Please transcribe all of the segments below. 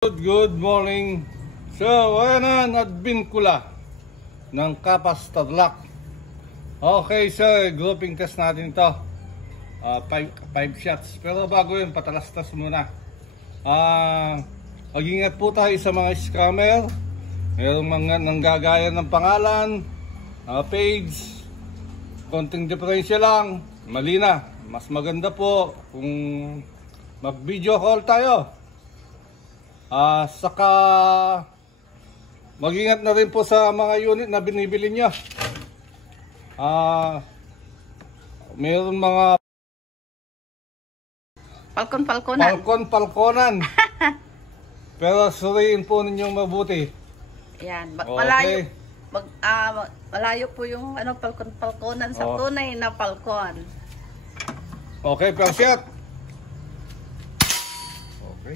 Good morning. So, ayan na, nadbinkula ng Kapas Tarlac. Okay, so, grouping test natin ito. 5 shots. Pero bago yun, patalastas muna. Mag-ingat po tayo sa mga scammer. Mayroong mga nanggagaya ng pangalan, page. Konting diferensya lang. Mali na. Mas maganda po kung mag-video call tayo. Saka mag-ingat na rin po sa mga unit na binibili nyo. Mayroon mga Falcon-Falconan. Pero suriin po ninyong mabuti. Yan, Okay. malayo po yung Falcon-Falconan sa tunay na Falcon. Okay, per shot. Okay.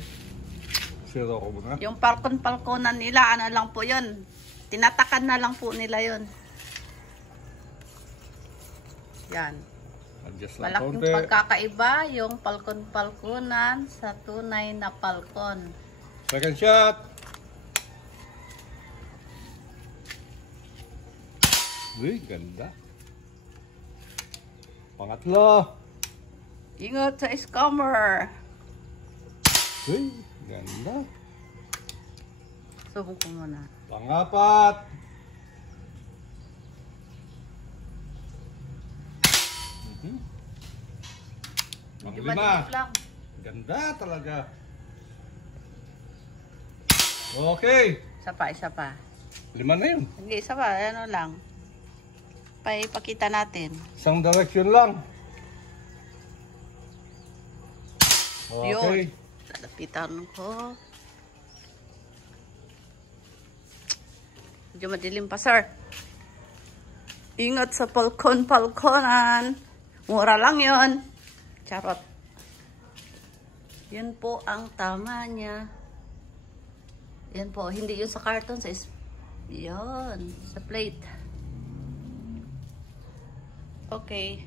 Zero ko muna. Yung Falcon-Falconan nila, ano lang po yun. Tinatakan na lang po nila yun. Yan. Adjust lang Malaking konti. pagkakaiba yung Falcon-Falconan sa tunay na Falcon. Second shot. Uy, ganda. Pangatlo. Ingat sa scammer. Uy, ganda. Subok ko muna. Pangapat. Medyo Panglima. madilim lang. Ganda talaga. Okay. Isa pa. 5 na yun. Hindi, isa pa. Ano lang. Paipakita natin. Isang direction lang. Okay. Yun. Lalapitan ko. Medyo madilim pa, sir. Ingat sa Falcon-Falconan. Mura lang yon. Charot. Yun po ang tama niya. Yan po. Hindi yun sa carton. Yun. Sa plate. Okay.